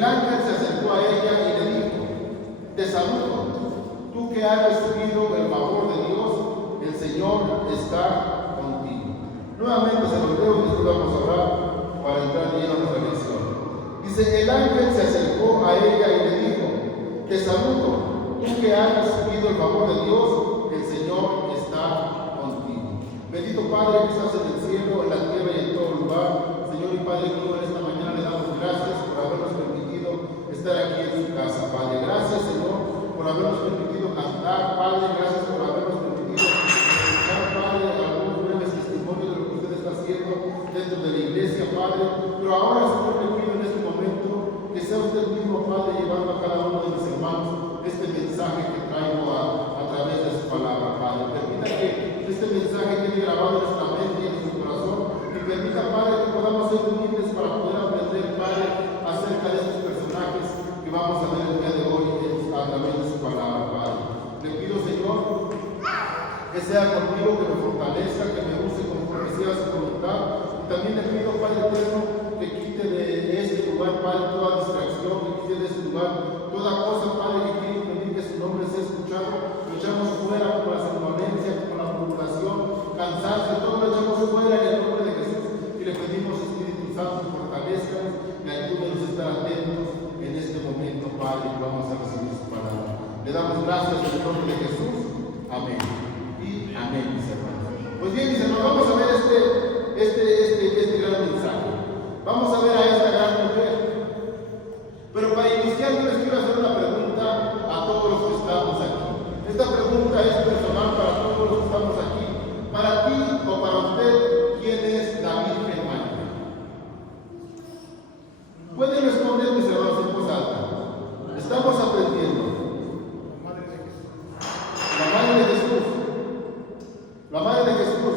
El ángel se acercó a ella y le dijo: te saludo, tú que has recibido el favor de Dios, el Señor está contigo. Nuevamente se los leo y después vamos a orar para entrar lleno en nuestra lección. Dice: el ángel se acercó a ella y le dijo: te saludo, tú que has recibido el favor de Dios, el Señor está contigo. Bendito Padre que estás en el cielo, en la tierra y en todo lugar. Señor y Padre mío, en esta mañana le damos gracias por habernos permitido estar aquí en su casa, Padre. Gracias, Señor, por habernos permitido cantar, Padre. Gracias por habernos permitido escuchar, Padre, algunos breves testimonios de lo que usted está haciendo dentro de la iglesia, Padre. Pero ahora, Señor, le pido en este momento que sea usted mismo, Padre, llevando a cada uno de mis hermanos este mensaje que traigo a través de su palabra, Padre. Permita que este mensaje quede grabado en nuestra mente y en nuestro corazón, y permita, Padre, que podamos ser humildes para poder aprender, Padre, acerca de estos personajes que vamos a ver el día de hoy a través de su palabra, Padre. Le pido, Señor, que sea conmigo, que me fortalezca, que me use conforme sea su voluntad. Y también le pido, Padre eterno, que quite de este lugar, Padre, toda distracción, que quite de este lugar toda cosa, Padre, que quiere impedir que su nombre sea escuchado. Lo echamos fuera con la somnolencia, con la murmuración, cansancio, todo lo echamos fuera en el nombre de Jesús. Y le pedimos, Espíritu Santo, fortalezca y ayúdenos a estar atentos en este momento, Padre, que vamos a recibir su palabra. Le damos gracias en el nombre de Jesús. Amén. Y amén, mis hermanos. Pues bien, mis hermanos, vamos a ver este gran mensaje. Vamos a ver a esta gran mujer. Pero para iniciar, yo les quiero hacer una pregunta a todos los que estamos aquí. Esta pregunta es personal para todos los que estamos aquí. Para ti o para usted, ¿quién es la Virgen María? Pueden responder, mis hermanos, en voz alta. Estamos aprendiendo. La Madre de Jesús. La Madre de Jesús.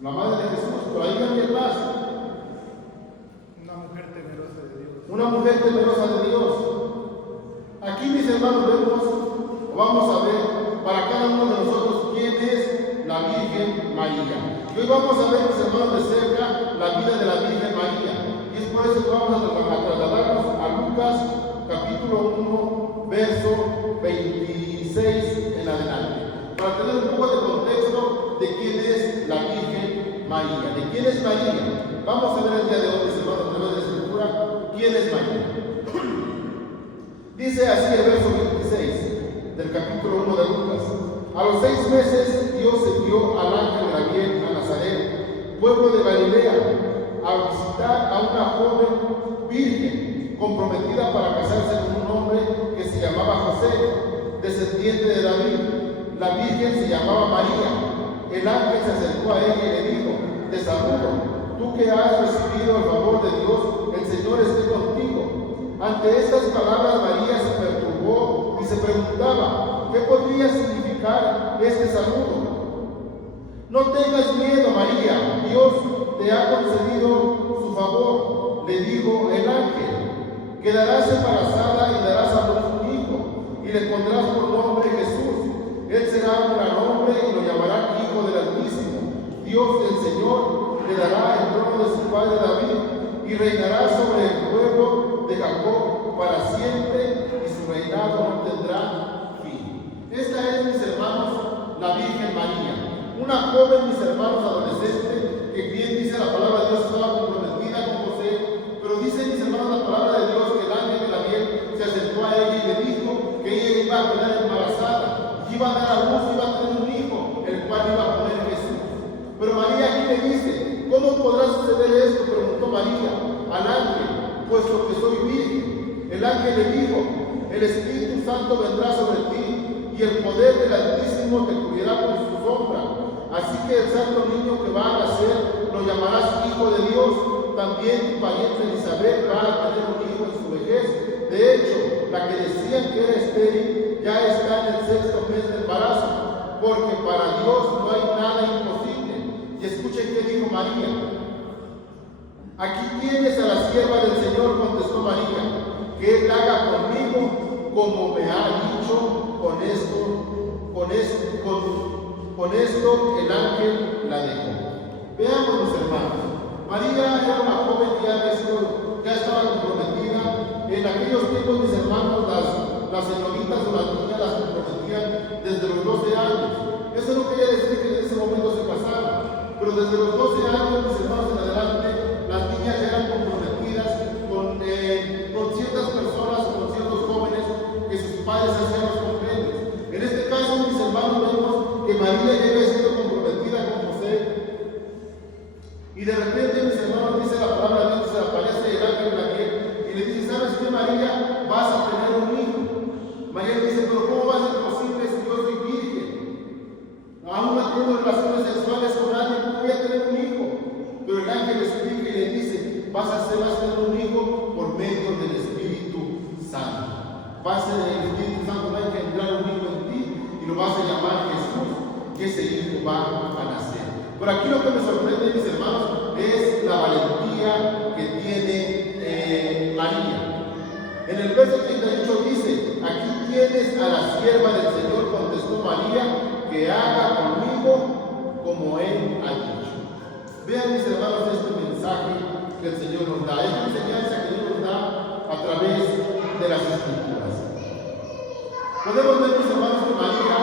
La Madre de Jesús. Por ahí alguien más. Una mujer temerosa de Dios. Una mujer temerosa de Dios. Aquí, mis hermanos, vamos a ver para cada uno de nosotros quién es la Virgen María. Y hoy vamos a ver, mis hermanos, de cerca la vida de la Virgen María. Y es por eso que vamos a trasladarnos a Lucas capítulo 1, verso 26 en adelante. Para tener un poco de contexto de quién es la Virgen María. ¿De quién es María? Vamos a ver el día de hoy, mis hermanos, a través de la Escritura, quién es María. Dice así el verso 26 del capítulo 1 de Lucas: a los 6 meses Dios envió al ángel Gabriel a Nazaret, pueblo de Galilea, a visitar a una joven virgen comprometida para casarse con un hombre que se llamaba José, descendiente de David. La virgen se llamaba María. El ángel se acercó a ella y le dijo: te saludo, tú que has recibido el favor de Dios, el Señor esté contigo. Ante estas palabras, María se perturbó y se preguntaba qué podría significar este saludo. No tengas miedo, María, Dios te ha concedido su favor, le dijo el ángel. Quedarás embarazada y darás a luz un hijo, y le pondrás por nombre Jesús. Él será un gran hombre y lo llamarán Hijo del Altísimo. Dios del Señor le dará el trono de su padre David, y reinará sobre el pueblo de Jacob para siempre, y su reinado no tendrá fin. Esta es, mis hermanos, la Virgen María, una joven, mis hermanos, adolescente, que bien dice la palabra de Dios, estaba comprometida con José, pero dice, mis hermanos, la palabra de Dios, que el ángel Gabriel se acercó a ella y le dijo que ella iba a quedar embarazada, y iba a dar a luz, iba a tener un hijo, el cual iba a poner Jesús. Pero María aquí le dice: ¿cómo podrá suceder esto?, preguntó María al ángel, puesto que soy virgen. El ángel le dijo: el Espíritu Santo vendrá sobre ti, y el poder del Altísimo te cubrirá con su sombra. Así que el santo niño que va a nacer lo llamarás Hijo de Dios. También tu pariente Elizabeth va a tener un hijo en su vejez. De hecho, la que decían que era estéril ya está en el 6º mes de embarazo, porque para Dios no hay nada imposible. Y escuchen qué dijo María: aquí tienes a la sierva del Señor, contestó María, que Él haga conmigo como me ha dicho. Con esto el ángel la dejó. Veamos, mis hermanos, María era una joven que había sido señoritas o las niñas las comprometían desde los 12 años. Eso no quería decir que en ese momento se casaba, pero desde los 12 años, mis hermanos, en adelante, las niñas ya eran comprometidas con ciertas personas o con ciertos jóvenes que sus padres hacían los convenios. En este caso, mis hermanos, vemos que María ya había sido comprometida con José. Y de repente, mis hermanos, dice la palabra de Dios, se aparece el ángel Gabriel y le dice: ¿sabes qué, María? Vas a tener un hijo. María le dice: pero ¿cómo va a ser posible si yo soy virgen? Aún no tengo relaciones sexuales con nadie, ¿cómo voy a tener un hijo? Pero el ángel le explica y le dice: vas a tener un hijo por medio del Espíritu Santo. El Espíritu Santo va a engendrar un hijo en ti y lo vas a llamar Jesús, y ese hijo va a nacer. Por aquí lo que me sorprende, mis hermanos, es la valentía que tiene María. En el verso 38 dice: aquí tienes a la sierva del Señor, contestó María, que haga conmigo como Él ha dicho. Vean, mis hermanos, este mensaje que el Señor nos da, esta enseñanza que Dios nos da a través de las Escrituras. Podemos ver, mis hermanos, que María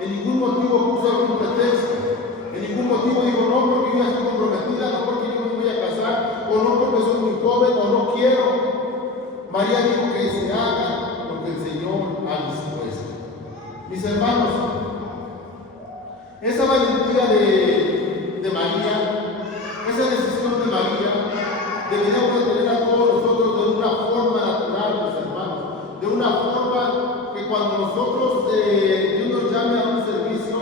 en ningún motivo puso algún pretexto, en ningún motivo dijo: no, porque yo ya estoy comprometida, no, porque yo me voy a casar, o no, porque soy muy joven, o no quiero. María dijo que se haga lo que el Señor ha dispuesto. Mis hermanos, esa valentía de María, esa decisión de María, deberíamos tener a todos nosotros de una forma natural, mis hermanos, de una forma que cuando nosotros Dios nos llame a un servicio,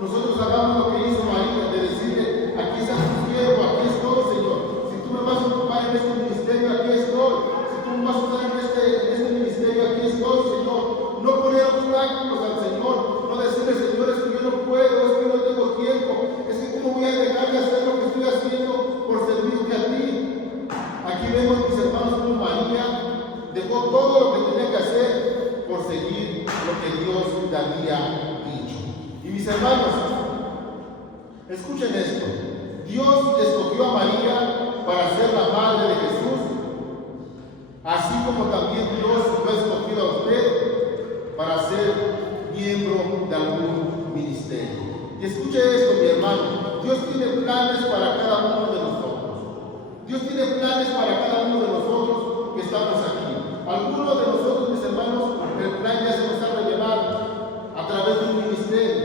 nosotros hagamos lo que hizo María, de decirle: aquí está tu siervo, aquí estoy, Señor. Si tú me vas a ocupar en este ministerio, aquí estoy. Si tú me vas a usar en este ministerio, aquí estoy, Señor. No poner obstáculos al Señor, no decirle: Señor, es que yo no puedo, es que no tengo tiempo, es que cómo voy a dejar de hacer lo que estoy haciendo por servirte a ti. Aquí vemos, mis hermanos, como María dejó todo lo que tenía que hacer por seguir lo que Dios le había dicho. Y mis hermanos, escuchen esto: Dios escogió a María para ser la madre de Jesús, así como también Dios lo ha escogido a usted para ser miembro de algún ministerio. Y escuche esto, mi hermano: Dios tiene planes para cada uno de nosotros. Dios tiene planes para cada uno de nosotros que estamos aquí. Algunos de nosotros, mis hermanos, el plan ya se nos ha revelado a través de un ministerio.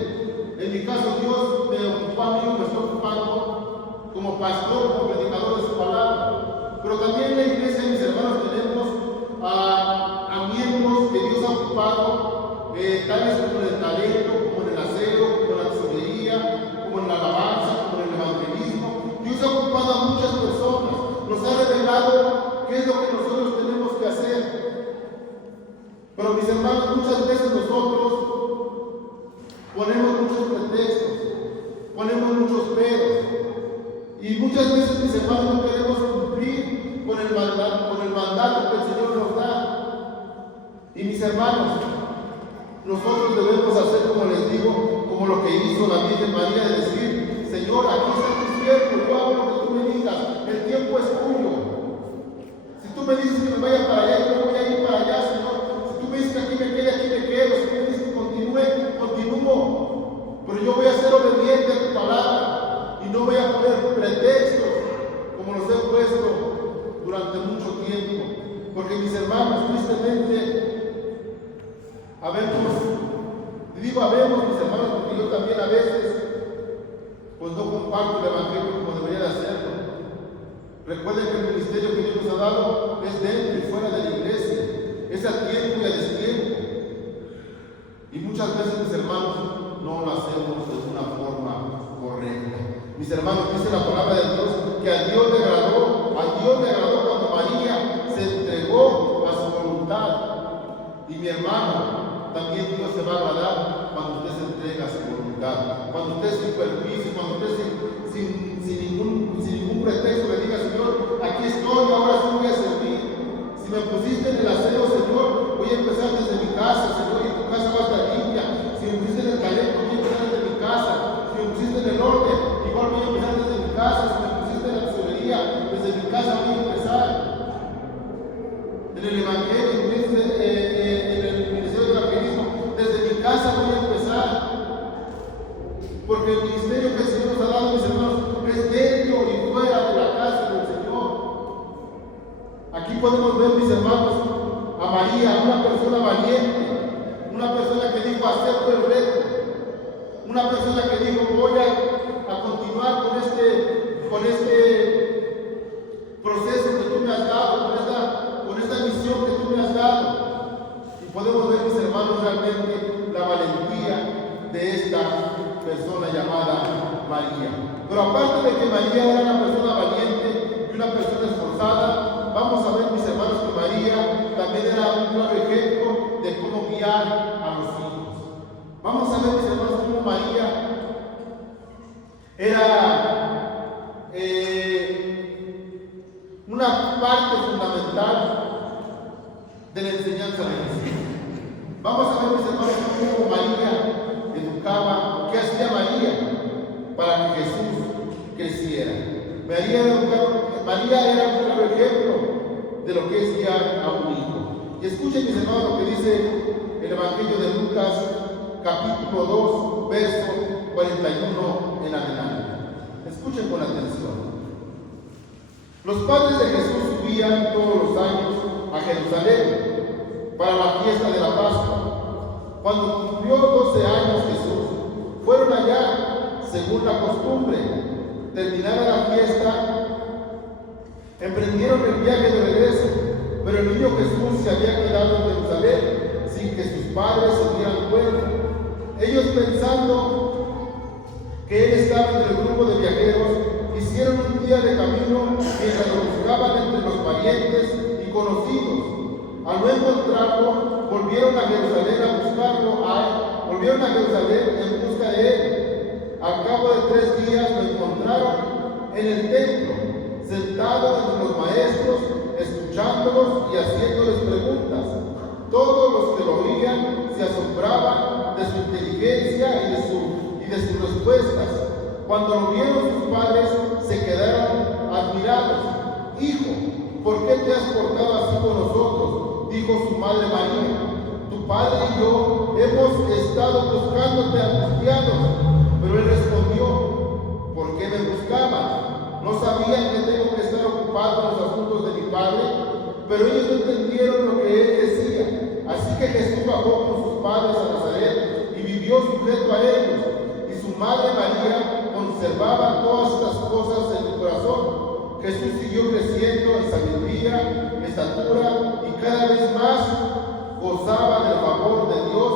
En mi caso, Dios me ocupó a mí, me está ocupando como pastor, como predicador de su palabra. Pero también en la iglesia, mis hermanos, tenemos a miembros que Dios ha ocupado, tales como en el talento, como en el aseo, como en la tesorería, como en la alabanza, como en el evangelismo. Dios ha ocupado a muchas personas, nos ha revelado qué es lo que nosotros tenemos que hacer. Pero, mis hermanos, muchas veces nosotros ponemos muchos pretextos, ponemos muchos peros, y muchas veces, mis hermanos, no queremos cumplir con el mandato que el Señor nos da. Y, mis hermanos, nosotros debemos hacer, como les digo, como lo que hizo la Virgen María, de decir: Señor, aquí está tu siervo, yo hago lo que tú me digas, el tiempo es tuyo. Si tú me dices que me vaya para allá, yo voy a ir para allá, Señor. Si tú me dices que aquí me quede, aquí me quedo. Si me dices que continúe, continúo. Pero yo voy a ser obediente a tu palabra y no voy a poner pretextos como los he puesto durante mucho tiempo. Porque, mis hermanos, tristemente, habemos, mis hermanos, porque yo también a veces pues no comparto el evangelio como debería de hacerlo. Recuerden que el ministerio que Dios nos ha dado es dentro y fuera de la iglesia, es a tiempo y a destiempo. Y muchas veces, mis hermanos, no lo hacemos de una forma correcta. Mis hermanos, dice la palabra de Dios que a Dios le agradó cuando María se entregó a su voluntad. Y, mi hermano, también Dios se va a agradar cuando usted se entrega a su voluntad, cuando usted sin permiso, cuando usted sin ningún pretexto le diga: Señor, aquí estoy, ahora sí voy a servir. Si me pusiste en el aseo, Señor, voy a empezar desde mi casa, Señor, y tu casa va a estar limpia. Si me pusiste en el talento, voy a empezar desde mi casa. Si me pusiste en el orden, igual voy a empezar desde mi casa. Si me pusiste en la tesorería, desde mi casa voy a empezar. En el evangelio, en el ministerio de la podemos ver, mis hermanos, a María, una persona valiente, una persona que dijo: acepto el reto, una persona que dijo: voy a continuar con este proceso que tú me has dado, con esta misión que tú me has dado. Y podemos ver, mis hermanos, realmente la valentía de esta persona llamada María. Pero aparte de que María era una persona valiente y una persona esforzada, vamos a ver, mis hermanos, que María también era un claro ejemplo de cómo guiar a los hijos. Vamos a ver, mis hermanos, cómo María era una parte fundamental de la enseñanza de Jesús. Vamos a ver, mis hermanos, cómo María educaba, qué hacía María para que Jesús creciera. María era un claro ejemplo de lo que es guiar a un hijo. Y escuchen, mis hermanos, lo que dice el Evangelio de Lucas, capítulo 2, verso 41 en adelante. Escuchen con atención. Los padres de Jesús subían todos los años a Jerusalén para la fiesta de la Pascua. Cuando cumplió 12 años Jesús, fueron allá según la costumbre. Terminada la fiesta, emprendieron el viaje de regreso, pero el niño Jesús se había quedado en Jerusalén sin que sus padres se dieran cuenta. Ellos, pensando que él estaba entre el grupo de viajeros, hicieron un día de camino mientras lo buscaban entre los parientes y conocidos. Al no encontrarlo, volvieron a Jerusalén a buscarlo, volvieron a Jerusalén en busca de él. Al cabo de 3 días lo encontraron en el templo, sentado entre los maestros, escuchándolos y haciéndoles preguntas. Todos los que lo oían se asombraban de su inteligencia y de sus respuestas. Cuando lo vieron sus padres, se quedaron admirados. Hijo, ¿por qué te has portado así con nosotros?, dijo su madre María. Tu padre y yo hemos estado buscándote angustiados. Pero él respondió: ¿por qué me buscaban? ¿No sabían que tengo que estar ocupado en los asuntos de mi padre? Pero ellos no entendieron lo que él decía. Así que Jesús bajó con sus padres a Nazaret y vivió sujeto a ellos. Y su madre María conservaba todas estas cosas en su corazón. Jesús siguió creciendo en sabiduría, estatura, y cada vez más gozaba del favor de Dios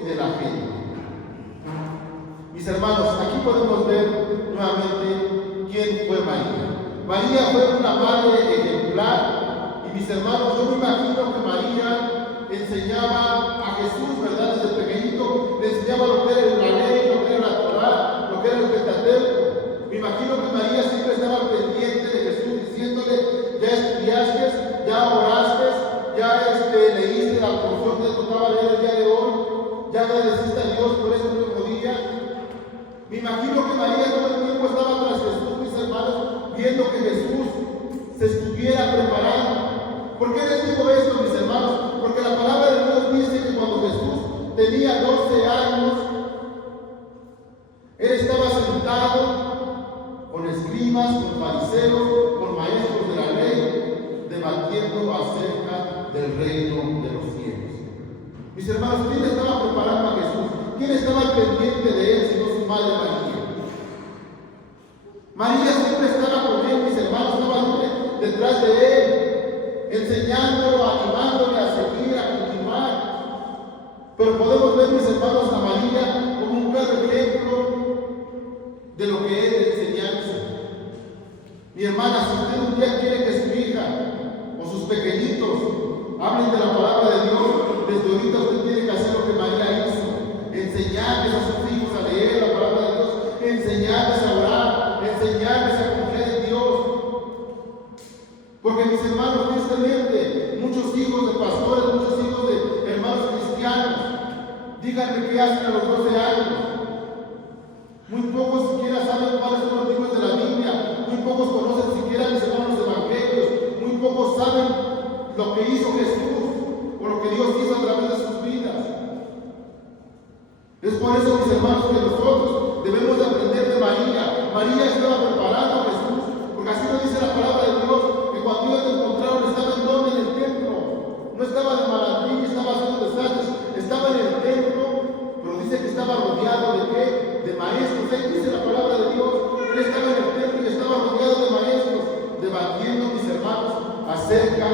y de la gente. Mis hermanos, aquí podemos ver nuevamente quién fue María. María fue una madre ejemplar. Y mis hermanos, yo me imagino que María enseñaba a Jesús, ¿verdad? Desde pequeñito le enseñaba lo que era la ley, lo que era la Torá, lo que era el Pentateuco. Me imagino que María siempre estaba pendiente de Jesús, diciéndole: ya estudiaste, ya oraste, ya leíste la porción que te tocaba leer el día de hoy, ya agradeciste a Dios por este nuevo día. Me imagino que María todo el tiempo estaba tras Jesús, mis hermanos, viendo que Jesús se estuviera preparando. ¿Por qué les digo esto, mis hermanos? Porque la palabra de Dios dice que cuando Jesús tenía 12 años, él estaba sentado con escribas, con fariseos, con maestros de la ley, debatiendo acerca del reino de los cielos. Mis hermanos, ¿quién estaba preparando a Jesús? ¿Quién estaba al pendiente de él, sino su madre María? María siempre estaba con él, mis hermanos, estaba detrás de él, enseñándolo, animándole a seguir, a continuar. Pero podemos ver, mis hermanos, a María como un claro ejemplo de lo que es la enseñanza. Mi hermana, si usted un día quiere que su hija o sus pequeñitos hablen de la palabra de Dios, desde ahorita usted tiene que hacer lo que María hizo: enseñarles a sus hijos a leer la palabra de Dios, enseñarles a orar, enseñarles a confiar en Dios. Porque, mis hermanos, tristemente, muchos hijos de pastores, muchos hijos de hermanos cristianos, díganme qué hacen a los 12 años. Muy pocos siquiera saben cuáles son los libros de la Biblia, muy pocos conocen siquiera, mis hermanos, los evangelios, muy pocos saben lo que hizo Jesús o lo que Dios hizo a través de sus vidas. Es por eso, mis hermanos, que nosotros debemos de aprender de María. María estaba preparando a Jesús, porque así nos dice la palabra de Dios, que cuando ellos lo encontraron, estaba en donde acerca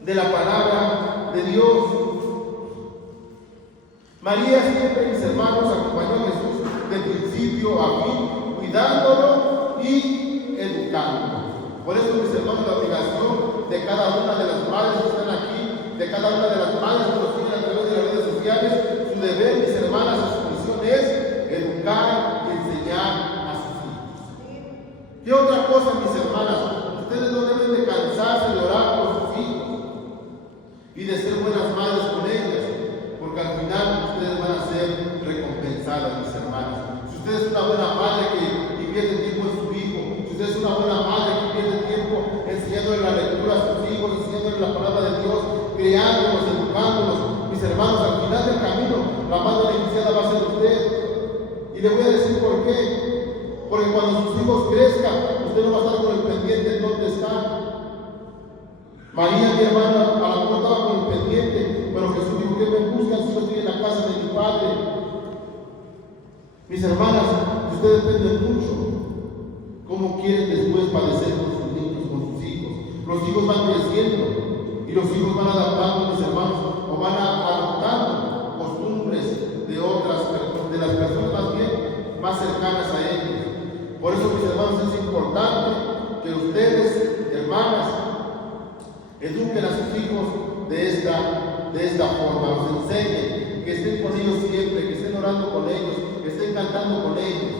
de la palabra de Dios. María siempre, mis hermanos, acompañó a Jesús de principio a fin, cuidándolo y educándolo. Por eso, mis hermanos, la obligación de cada una de las madres que están aquí, de cada una de las madres que nos siguen a través de las redes sociales, su deber, mis hermanas, su misión es educar y enseñar a sus hijos. ¿Qué otra cosa, mis hermanas? Ustedes no deben de cansarse de orar por sus hijos y de ser buenas madres con ellas, porque al final ustedes van a ser recompensadas, mis hermanas. Si usted es una buena madre que invierte tiempo en su hijo, si usted es una buena madre que invierte tiempo enseñándole la lectura a sus hijos, enseñándole la palabra de Dios, criándolos, educándolos, mis hermanos, al final del camino, la más beneficiada va a ser usted. Y le voy a decir por qué. Porque cuando sus hijos crezcan, usted no va a estar con el pendiente en dónde están. María, mi hermana, a lo mejor estaba con el pendiente, pero Jesús dijo que me buscan si yo estoy en la casa de mi Padre. Mis hermanas, de usted depende mucho cómo quieren después padecer con sus niños, con sus hijos. Los hijos van creciendo y los hijos van adaptando, mis hermanos, o van adoptando costumbres de otras, de las personas más bien más cercanas a ellos. Por eso, mis hermanos, es importante que ustedes, hermanas, eduquen a sus hijos de esta forma, los enseñen, que estén con ellos siempre, que estén orando con ellos, que estén cantando con ellos,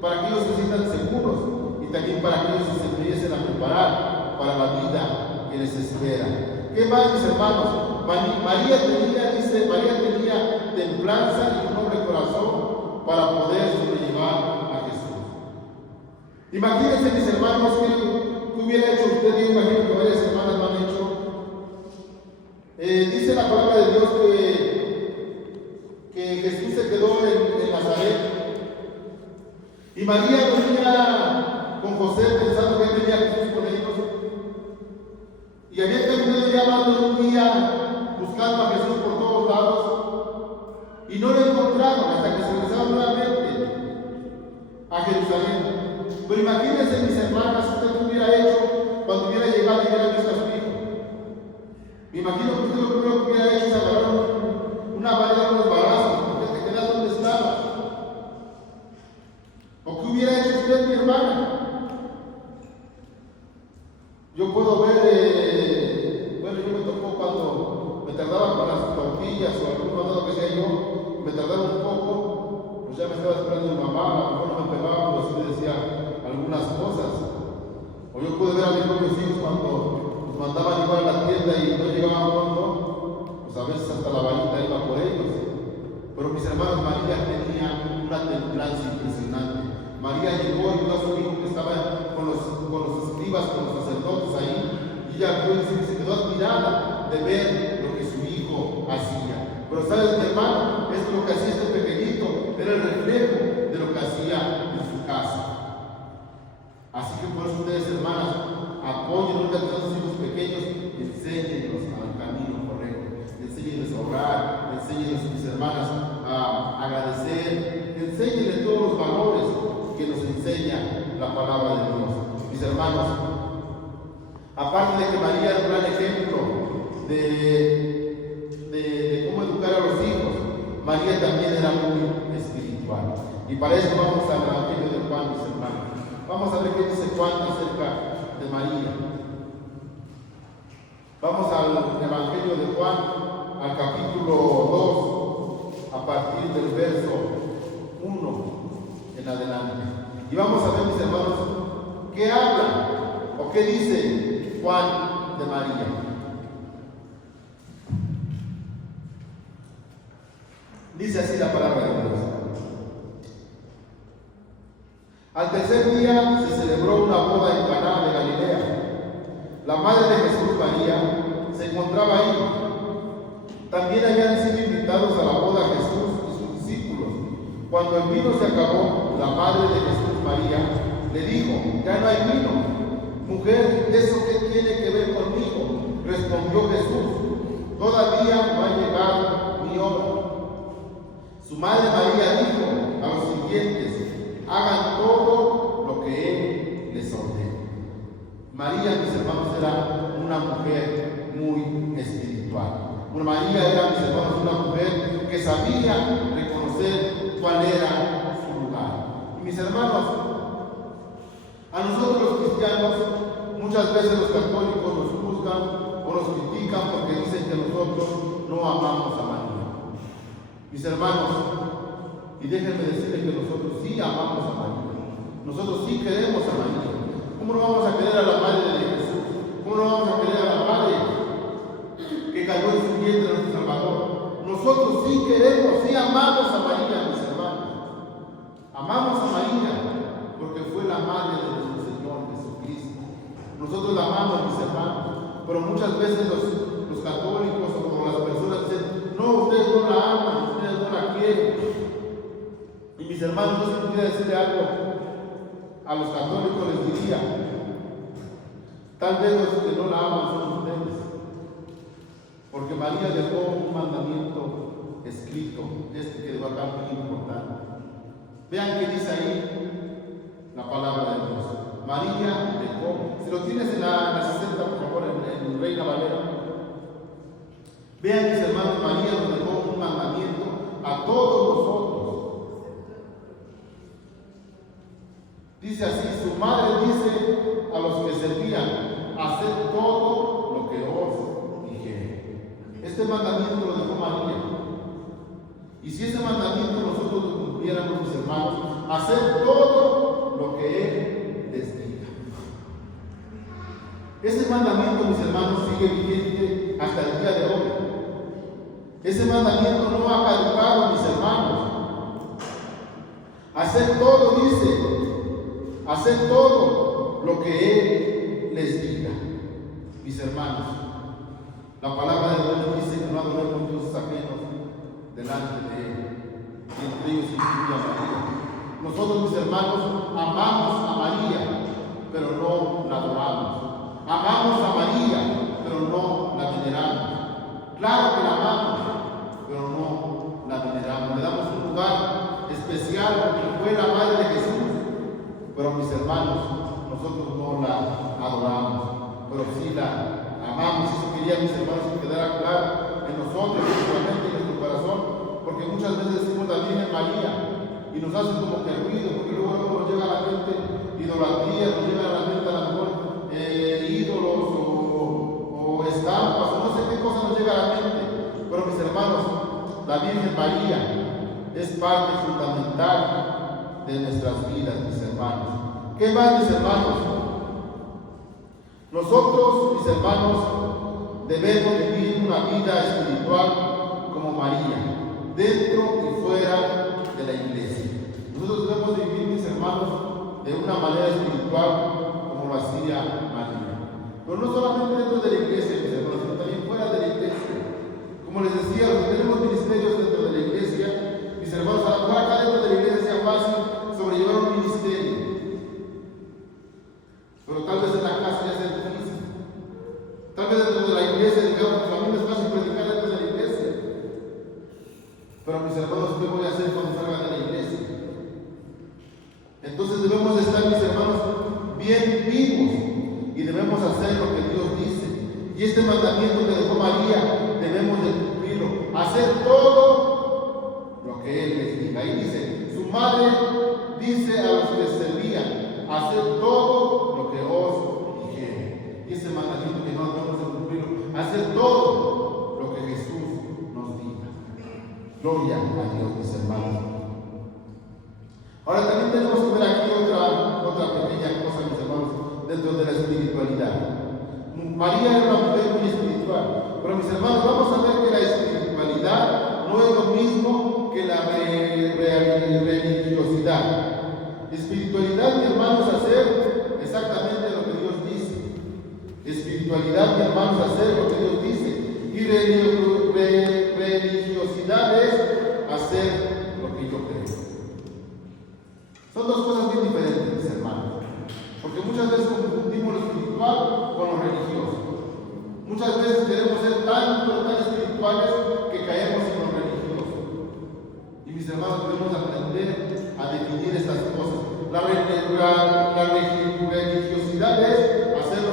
para que ellos se sientan seguros y también para que ellos se empiecen a preparar para la vida que les espera. ¿Qué más, mis hermanos? María tenía templanza y un noble corazón para poder sobrellevar a Jesús. Imagínense, mis hermanos, que hubiera hecho usted. Yo imagino que varias hermanas lo han hecho. Dice la palabra de Dios que Jesús se quedó en Nazaret. Y María venía con José pensando que venía Jesús con ellos. Y había terminado ya más de un día buscando a Jesús por todos lados. Y no lo encontraron hasta que se regresaron nuevamente a Jerusalén. Pero imagínense, mis hermanas, usted qué hubiera hecho cuando hubiera llegado y hubiera visto a su hijo. Me imagino que usted lo primero que hubiera hecho es agarrar una valla con los barazos, porque te quedas donde estaba. ¿O qué hubiera hecho usted, mi hermana? Yo puedo ver, bueno, yo me tocó cuando me tardaba con las tortillas o algún mandado que sea yo, me tardaba un poco, pues ya me estaba esperando mi mamá, a lo mejor no me pegaba, pero sí me decía algunas cosas. O yo pude ver a mis propios hijos cuando nos mandaban igual a la tienda y no llegaban pronto, pues a veces hasta la varita iba por ellos. Pero mis hermanos, María tenía una templanza impresionante. María llegó y vio a su hijo que estaba con los escribas, con los sacerdotes ahí, y ella fue y se quedó admirada de ver lo que su hijo hacía. Pero sabes, mi hermano, esto es lo que hacía este pequeñito, era el reflejo de lo que hacía en su casa. Así que por eso ustedes, hermanas, apoyen a sus hijos pequeños y enséñenlos al camino correcto. Enséñenles a orar, enséñenles, mis hermanas, a agradecer, enséñenles todos los valores que nos enseña la palabra de Dios. Mis hermanos, aparte de que María era un gran ejemplo de cómo educar a los hijos, María también era muy espiritual. Y para eso vamos al Evangelio de Juan, mis hermanos. Vamos a ver qué dice Juan acerca de María. Vamos al Evangelio de Juan, al capítulo 2, a partir del verso 1 en adelante. Y vamos a ver, mis hermanos, qué habla o qué dice Juan de María. Dice así la palabra de Dios. Al tercer día se celebró una boda en Caná de Galilea. La madre de Jesús, María, se encontraba ahí. También habían sido invitados a la boda Jesús y sus discípulos. Cuando el vino se acabó, la madre de Jesús, María, le dijo: ya no hay vino. Mujer, ¿eso qué tiene que ver conmigo? Respondió Jesús: todavía no ha llegado mi hora. Su madre María dijo a los siguientes: hagan todo lo que Él les ordene. María, mis hermanos, era una mujer muy espiritual. María era, mis hermanos, una mujer que sabía reconocer cuál era su lugar. Y mis hermanos, a nosotros los cristianos, muchas veces los católicos nos juzgan o nos critican porque dicen que nosotros no amamos a María. Mis hermanos, y déjenme decirles que nosotros sí amamos a María. Nosotros sí queremos a María. ¿Cómo no vamos a querer a la Madre de Jesús? ¿Cómo no vamos a querer a la Madre que cayó en su vientre de nuestro Salvador? Nosotros sí queremos, sí amamos a María, mis hermanos. Amamos a María porque fue la Madre de nuestro Señor Jesucristo. Nosotros la amamos, mis hermanos. Pero muchas veces los católicos o las personas dicen, no, ustedes no la aman, ustedes no la quieren. Y mis hermanos, yo si pudiera decirle algo a los católicos, les diría, tal vez los que no la aman son ustedes, porque María dejó un mandamiento escrito, que dejó acá muy importante. Vean qué dice ahí la palabra de Dios. María dejó, si lo tienes en la 60, por favor, en Reina Valera, vean, mis hermanos, María nos dejó un mandamiento a todos nosotros. Dice así, su madre dice a los que servían, haced todo lo que os dijere. Este mandamiento lo dejó María. Y si ese mandamiento nosotros lo cumpliéramos, mis hermanos, hacer todo lo que Él les diga. Ese mandamiento, mis hermanos, sigue vigente hasta el día de hoy. Ese mandamiento no ha caducado, mis hermanos. Hacer todo, dice, hacer todo lo que Él les diga. Mis hermanos, la palabra de Dios dice que no adoremos dioses ajenos delante de Él, y entre ellos incluye a María. Nosotros, mis hermanos, amamos a María, pero no la adoramos. Amamos a María, pero no la veneramos. Claro que la amamos, pero no la veneramos. Le damos un lugar especial porque fue la Madre de Jesús. Pero mis hermanos, nosotros no la adoramos, pero sí la amamos. Eso quería, mis hermanos, que quedara claro en nosotros, en nuestra mente y en nuestro corazón, porque muchas veces decimos la Virgen María y nos hace como que ruido, porque luego nos llega a la mente idolatría, nos llega a la mente a lo mejor ídolos o estampas, o no sé qué cosa nos llega a la mente. Pero mis hermanos, la Virgen María es parte fundamental de nuestras vidas, mis hermanos. ¿Qué más, mis hermanos? Nosotros, mis hermanos, debemos vivir una vida espiritual como María, dentro y fuera de la iglesia. Nosotros debemos vivir, mis hermanos, de una manera espiritual como lo hacía María. Pero no solamente dentro de la iglesia, mis hermanos, sino también fuera de la iglesia. Como les decía, los que tenemos ministerios dentro de la iglesia, mis hermanos, a lo mejor acá dentro de la iglesia sea fácil sobrellevar un ministerio, pero tal vez en la casa ya sea difícil. Tal vez dentro de la iglesia, digamos, a mí me es fácil predicar dentro de la iglesia, pero mis hermanos, ¿qué voy a hacer cuando salga de la iglesia? Entonces debemos estar, mis hermanos, bien vivos y debemos hacer lo que Dios dice. Y este mandamiento que dejó María, debemos de cumplirlo, hacer todo lo que Él les diga. Ahí dice, su madre dice a los que servían, hacer todo lo que os dijere. Y ese mandamiento que no debemos de cumplirlo, hacer todo lo que Jesús nos diga. Gloria a Dios, mis hermanos. Ahora también tenemos que ver aquí otra pequeña cosa, mis hermanos, dentro de la espiritualidad. María era una mujer muy espiritual, pero mis hermanos, vamos a ver que la espiritualidad no es lo mismo que la religiosidad. Espiritualidad, mis hermanos, es hacer exactamente lo que Dios dice. Espiritualidad, mis hermanos, es hacer lo que Dios dice. Y religiosidad es hacer lo que yo creo. Son dos cosas bien diferentes, mis hermanos, porque muchas veces confundimos lo espiritual con lo religioso. Muchas veces queremos ser tan espirituales que caemos en lo religioso. Y mis hermanos, debemos aprender a definir estas cosas. La religiosidad es hacer lo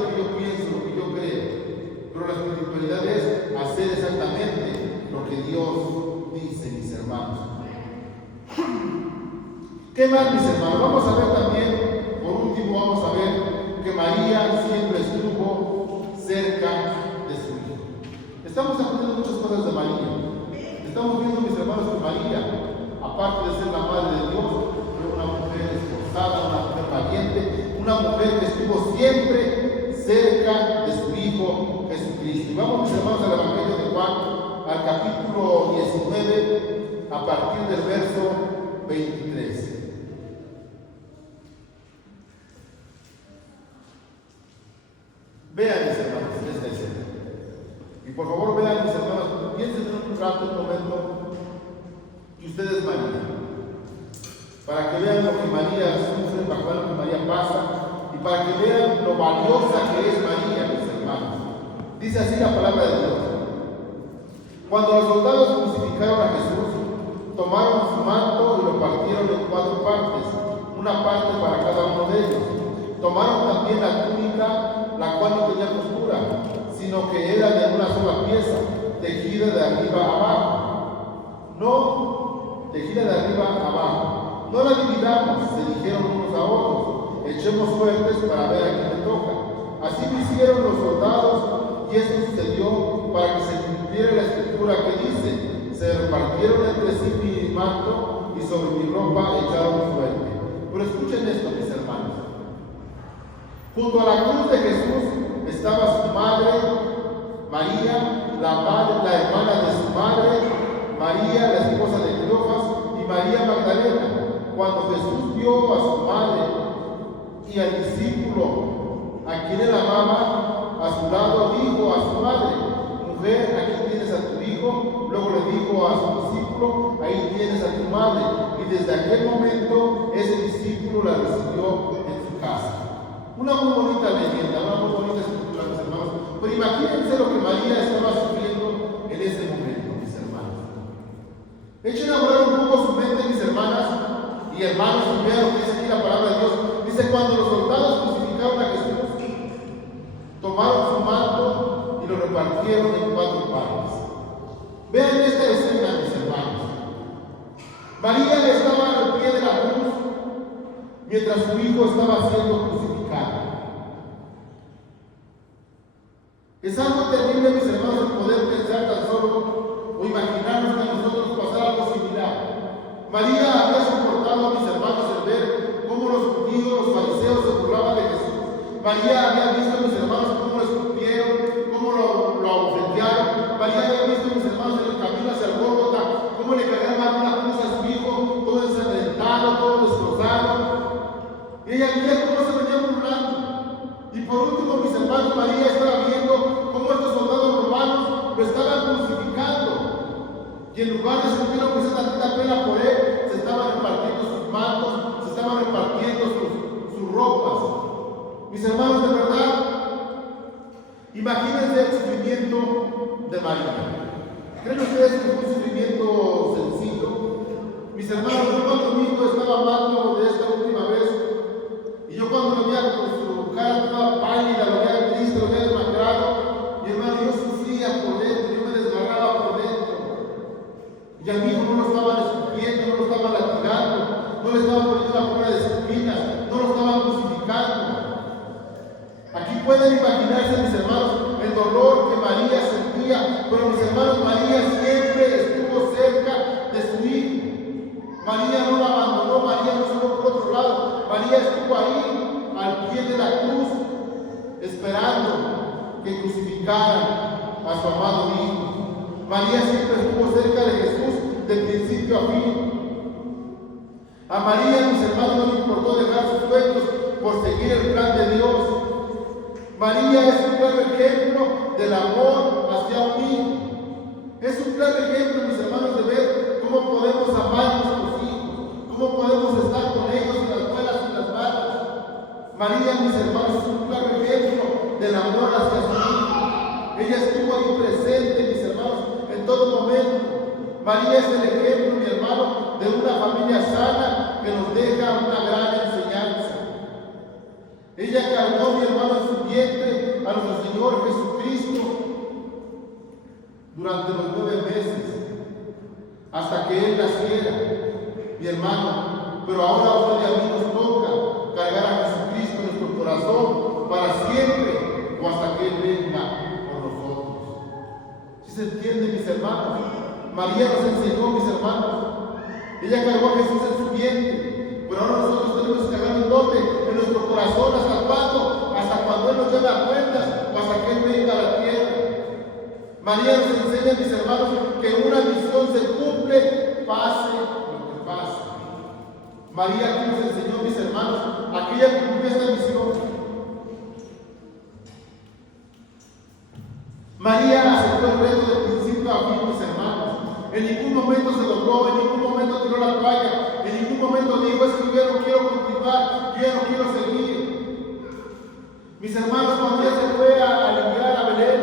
¿Qué más, mis hermanos? Vamos a ver también, por último, vamos a ver que María siempre estuvo cerca de su hijo. Estamos aprendiendo muchas cosas de María. Estamos viendo, mis hermanos, que María, aparte de ser la madre de Dios, fue una mujer esforzada, una mujer valiente, una mujer que estuvo siempre cerca de su Hijo Jesucristo. Y vamos, mis hermanos, al Evangelio de Juan, al capítulo 19, a partir del verso 23. Vean, mis hermanos, esta escena. Y por favor, vean, mis hermanos, piensen en un rato, un momento, que ustedes María, para que vean lo que María sufre, para que vean lo que María pasa, y para que vean lo valiosa que es María, mis hermanos. Dice así la palabra de Dios. Cuando los soldados crucificaron a Jesús, tomaron su manto y lo partieron en 4 partes, una parte para cada uno de ellos. Tomaron también la túnica, la cual no tenía costura, sino que era de una sola pieza, tejida de arriba a abajo. No, tejida de arriba a abajo. No la dividamos, se dijeron unos a otros. Echemos suertes para ver a quién le toca. Así lo hicieron los soldados, y esto sucedió para que se cumpliera la escritura que dice: se repartieron entre sí mi manto, y sobre mi ropa echaron suerte. Pero escuchen esto, mis hermanos. Junto a la cruz de Jesús estaba su madre, María, la hermana de su madre, María, la esposa de Cleofas, y María Magdalena. Cuando Jesús vio a su madre y al discípulo a quien él amaba a su lado, dijo a su madre: mujer, aquí tienes a tu hijo. Luego le dijo a su discípulo: ahí tienes a tu madre. Y desde aquel momento ese discípulo la recibió en su casa. Una muy bonita leyenda, una muy bonita escritura, mis hermanos. Pero imagínense lo que María estaba sufriendo en ese momento, mis hermanos. Echen a volar un poco su mente, mis hermanas y hermanos, y vean lo que dice aquí la palabra de Dios. Dice: cuando los soldados crucificaron a Jesús, tomaron su manto y lo repartieron en 4 partes. Vean esta escena, mis hermanos. María estaba al pie de la cruz mientras su hijo estaba siendo crucificado. Es algo terrible, mis hermanos, el poder pensar tan solo o imaginarnos que a nosotros pasara algo similar. María había soportado, mis hermanos, el ver cómo los judíos, los fariseos se burlaban de Jesús. María había visto, mis hermanos, cómo lo escupieron, cómo lo abofetearon. María había visto, mis hermanos, en el camino hacia el Gólgota, cómo le cargaban una cruz a su hijo, todo ensangrentado, todo destrozado. Y ella veía cómo se venía burlando. Y por último, mis hermanos, María estaba viendo cómo estos soldados romanos lo estaban crucificando. Y en lugar de sentir aunque sea tanta pena por él, se estaban repartiendo sus mantos, se estaban repartiendo sus ropas. Mis hermanos, de verdad, imagínense el sufrimiento de María. ¿Creen ustedes que fue un sufrimiento sencillo? Mis hermanos, yo cuando mi hijo estaba hablando de esta última vez, y yo cuando lo veía con su cara toda pálida, lo veía triste, lo veía demacrado, mi hermano, yo sufría por dentro, yo me desgarraba por dentro. Y a mi hijo no lo estaban escupiendo, no lo estaban latigando, no le estaban poniendo una corona de espinas, no lo estaban crucificando. Aquí pueden imaginarse, mis hermanos, el dolor que María sentía, pero mis hermanos, María siempre estuvo cerca de su hijo. María no la abandonó, María no se fue por otro lado, María estuvo ahí, al pie de la cruz, esperando que crucificaran a su amado hijo. María siempre estuvo cerca de Jesús de principio a fin. A María, mis hermanos, no le importó dejar sus sueños por seguir el plan de Dios. María es un claro ejemplo del amor hacia un hijo. Es un claro ejemplo, mis hermanos, de ver cómo podemos amar a nuestros hijos, cómo podemos estar con ellos en las buenas y en las malas. María, mis hermanos, es un claro ejemplo del amor hacia su hijo. Ella estuvo ahí presente, mis hermanos, en todo momento. María es el ejemplo, mi hermano, de una familia sana que nos deja una gran enseñanza. Ella cargó, mi hermano, en su vientre a nuestro Señor Jesucristo durante los 9 meses, hasta que Él naciera, mi hermano. pero ahora a usted y a mí nos toca cargar a Jesucristo en nuestro corazón para siempre o hasta que Él venga por nosotros. ¿Sí se entiende, mis hermanos? María nos enseñó, mis hermanos. Ella cargó a Jesús en su vientre, pero ahora nosotros tenemos que cargar en donde, en nuestro corazón. ¿Hasta cuándo? Hasta cuando Él nos lleve a cuentas o hasta que Él venga a la tierra. María nos enseña, mis hermanos, que una misión se cumple, pase lo que pase. María aquí nos enseñó, mis hermanos, aquella que cumplió esta misión. María aceptó el reto de principio a fin, mis hermanos. En ningún momento se dobló, en ningún momento tiró la toalla, en ningún momento dijo: es que yo no quiero continuar, yo ya no quiero seguir. Mis hermanos, cuando ella se fue a limpiar a Belén,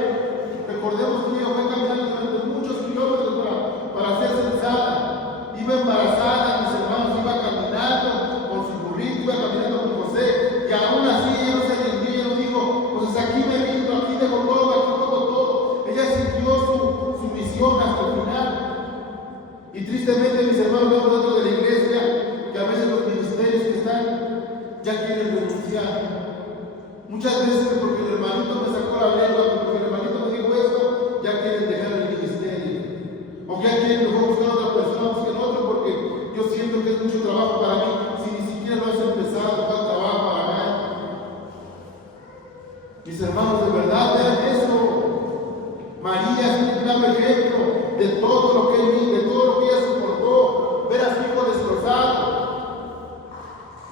recordemos que ella fue caminando durante muchos kilómetros para ser censada. Iba embarazada, mis hermanos, iba caminando con su burrito, iba caminando con José, y aún así ella no se rindió, ella no dijo: pues hasta aquí me rindo, aquí dejo todo, aquí pongo todo. Ella sintió su misión hasta el final. Y tristemente, mis hermanos, vemos dentro de la iglesia que a veces los ministerios que están ya quieren renunciar. Muchas veces porque el hermanito me sacó la lengua, porque el hermanito me dijo esto, ya quieren dejar el ministerio. O ya quieren mejor buscar a otra persona, busquen otro, porque yo siento que es mucho trabajo para mí. Si ni siquiera lo has empezado, no hay trabajo para nadie. Mis hermanos, de verdad, vean eso. María es un claro ejemplo de todo lo que ella soportó. Ver a su hijo destrozado,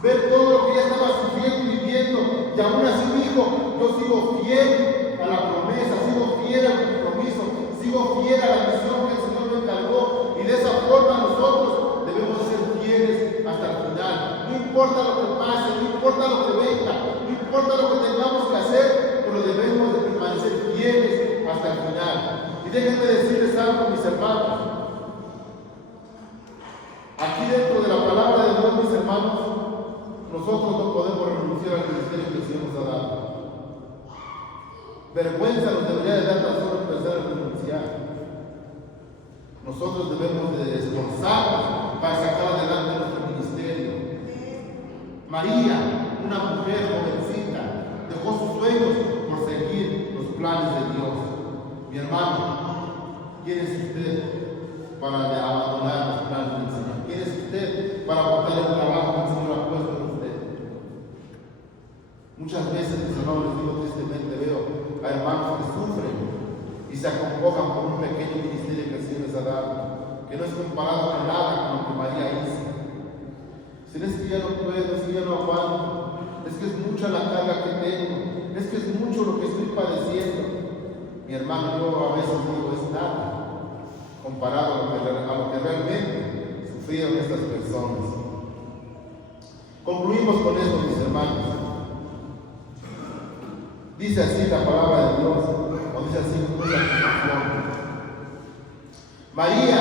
ver todo lo que ella estaba sufriendo y viviendo, y aún así dijo: yo sigo fiel a la promesa, sigo fiel al compromiso, sigo fiel a la misión que el Señor me encargó. Y de esa forma nosotros debemos ser fieles hasta el final. No importa lo que pase, no importa lo que venga, no importa lo que tengamos que hacer, pero debemos de permanecer fieles hasta el final. Y déjenme decirles algo, mis hermanos. Aquí dentro de la palabra de Dios, mis hermanos, nosotros no podemos renunciar al ministerio que el Señor nos ha dado. Vergüenza nos debería de dar tan solo empezar a renunciar. Nosotros debemos de esforzarnos para sacar adelante nuestro ministerio. María, una mujer jovencita, dejó sus sueños por seguir los planes de Dios. Mi hermano, ¿quién es usted para abandonar los planes del Señor? ¿Quién es usted para aportar el trabajo que el Señor ha puesto en usted? Muchas veces, mis hermanos, les digo tristemente, veo a hermanos que sufren y se acongojan por un pequeño ministerio que el Señor les ha dado, que no es comparado con nada con lo que María hizo. Si es que ya no puedo, es que ya no aguanto, es que es mucha la carga que tengo, es que es mucho lo que estoy padeciendo. Mi hermano, yo a veces digo: es nada comparado a lo que realmente sufrieron estas personas. Concluimos con esto, mis hermanos. Dice así la palabra de Dios, o dice así una afirmación: María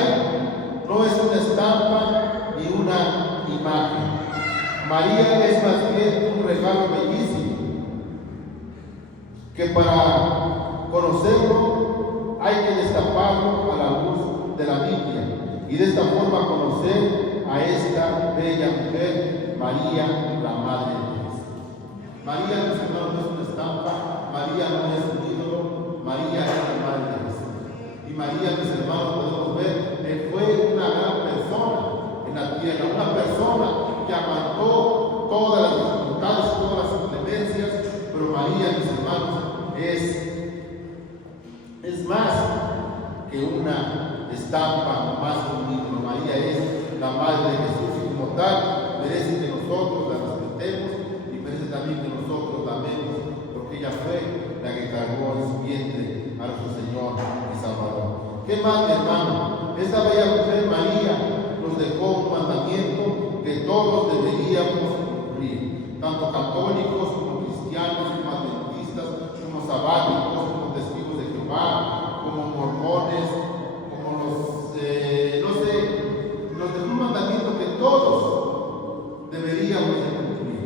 no es una estampa ni una imagen. María es más bien un regalo bellísimo, que para conocerlo hay que destaparlo a la luz de la Biblia, y de esta forma conocer a esta bella mujer, María, la Madre de Dios. María, mis hermanos, no es una estampa, María no es un ídolo, María es la Madre de Dios. Y María, mis hermanos, podemos ver que fue una gran persona en la tierra, una persona que aguantó todas las dificultades, todas las inclemencias, pero María, mis hermanos, es más que una estampa, más que un ídolo. María es la Madre de Jesús, y como tal merece que nosotros la respetemos, y merece también que nosotros la amemos, porque ella fue la que cargó en su vientre a nuestro Señor y Salvador. ¿Qué más, mi hermano? Esta bella mujer María nos dejó un mandamiento que todos deberíamos cumplir, tanto católicos como cristianos, como adventistas, como sabáticos, como testigos de Jehová, como mormones, como nos dejó un mandamiento que todos deberíamos de cumplir.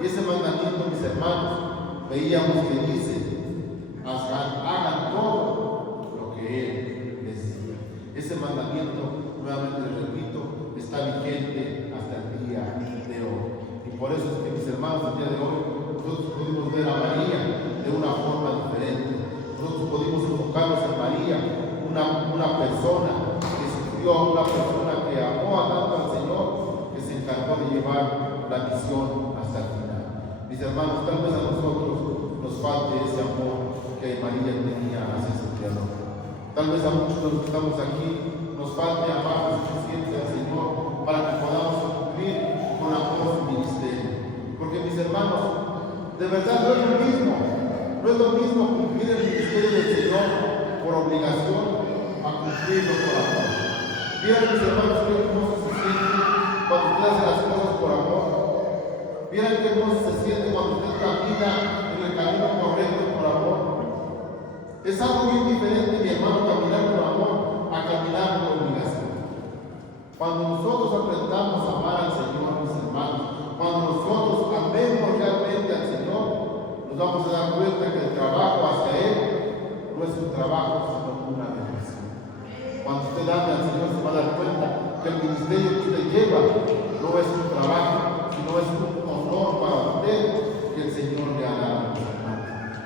Y ese mandamiento, mis hermanos, veíamos que dice: hagan todo lo que Él les diga. Ese mandamiento, nuevamente les repito, está vigente hasta el día persona que amó a tanto al Señor que se encargó de llevar la misión hasta el final. Mis hermanos, tal vez a nosotros nos falte ese amor que María tenía hacia su Creador. Tal vez a muchos de los que estamos aquí nos falte amar lo suficiente al Señor para que podamos cumplir con amor su ministerio. Porque mis hermanos, de verdad no es lo mismo. No es lo mismo cumplir el ministerio del Señor por obligación a cumplirlo por amor. Vieran mis hermanos qué hermoso se siente cuando usted hace las cosas por amor. Vieran qué hermoso se siente cuando usted camina en el camino correcto por amor. Es algo bien diferente, mi hermano, caminar por amor a caminar por obligación. Cuando nosotros aprendamos a amar al Señor, mis hermanos, cuando nosotros amemos realmente al Señor, nos vamos a dar cuenta que el trabajo hacia Él no es un trabajo, sino una bendición. Cuando usted ame al Señor, se va a dar cuenta que el ministerio que usted lleva no es un trabajo, sino es un honor para usted que el Señor le ha dado.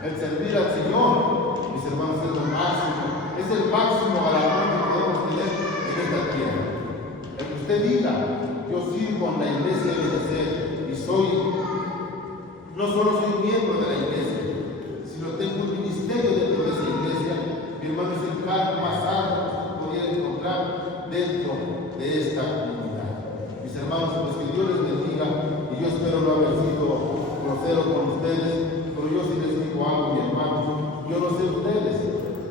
El servir al Señor, mis hermanos, es lo máximo, es el máximo galardón que podemos tener en esta tierra. El que usted diga, yo sirvo en la iglesia de ser y no solo soy miembro de la iglesia, sino tengo un ministerio dentro de esa iglesia. Mi hermano, es el cargo más alto que podría encontrar dentro de esta comunidad. Mis hermanos, pues que Dios les bendiga, y yo espero no haber sido grosero con ustedes, pero yo sí les digo algo, mi hermano. Yo no sé ustedes,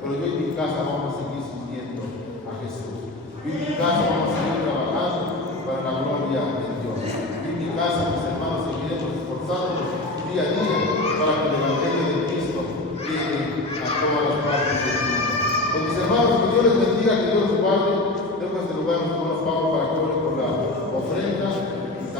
pero yo en mi casa vamos a seguir sirviendo a Jesús. Yo en mi casa vamos a seguir trabajando para la gloria de Dios. Yo en mi casa, mis hermanos, seguiremos esforzándonos día a día para que el Evangelio de Cristo llegue a todas las partes del mundo. Pues mis hermanos, que Dios les bendiga, que Dios los guarde. Dejo este lugar en buenos pagos para